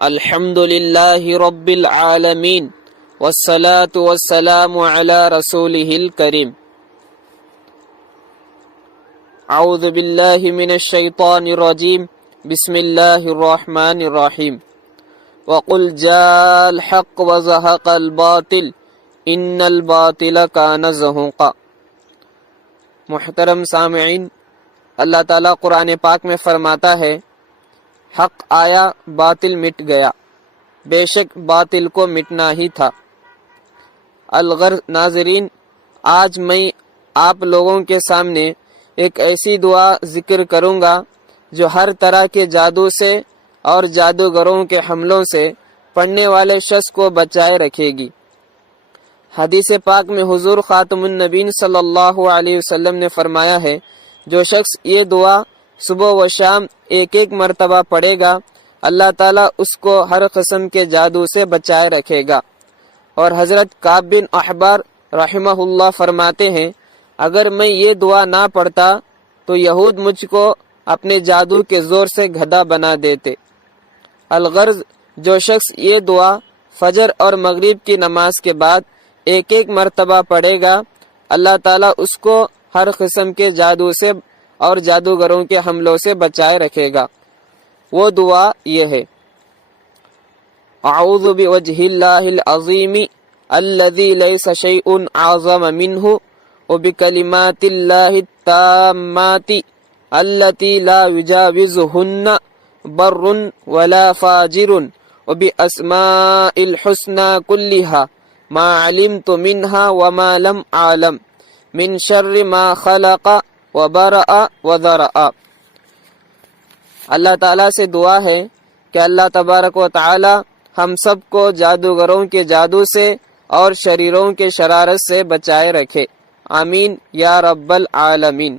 الحمد للہ رب العالمین والصلاة والسلام علی رسولہ الکریم. اعوذ باللہ من الشیطان الرجیم. بسم اللہ الرحمن الرحیم. وقل جاء الحق وزهق الباطل ان الباطل کان زہوقا. محترم سامعین، اللہ تعالیٰ قرآن پاک میں فرماتا ہے حق آیا باطل مٹ گیا، بے شک باطل کو مٹنا ہی تھا. الغرض ناظرین، آج میں آپ لوگوں کے سامنے ایک ایسی دعا ذکر کروں گا جو ہر طرح کے جادو سے اور جادوگروں کے حملوں سے پڑھنے والے شخص کو بچائے رکھے گی. حدیث پاک میں حضور خاتم النبین صلی اللہ علیہ وسلم نے فرمایا ہے، جو شخص یہ دعا صبح و شام ایک ایک مرتبہ پڑھے گا، اللہ تعالیٰ اس کو ہر قسم کے جادو سے بچائے رکھے گا. اور حضرت کعب بن احبار رحمہ اللہ فرماتے ہیں، اگر میں یہ دعا نہ پڑھتا تو یہود مجھ کو اپنے جادو کے زور سے گدھا بنا دیتے. الغرض جو شخص یہ دعا فجر اور مغرب کی نماز کے بعد ایک ایک مرتبہ پڑھے گا، اللہ تعالیٰ اس کو ہر قسم کے جادو سے اور جادوگروں کے حملوں سے بچائے رکھے گا. وہ دعا یہ ہے: اعوذ بوجہ اللہ العظیم الذی لیس شیء اعظم منہ وبکلمات اللہ التامات التی لا یجاوزہن بر ولا فاجر وباسماء الحسنى کلہا ما علمت منہا وما لم اعلم من شر ما خلق وبرأ وذرأ. اللہ تعالیٰ سے دعا ہے کہ اللہ تبارک و تعالی ہم سب کو جادوگروں کے جادو سے اور شریروں کے شرارت سے بچائے رکھے. آمین یا رب العالمین.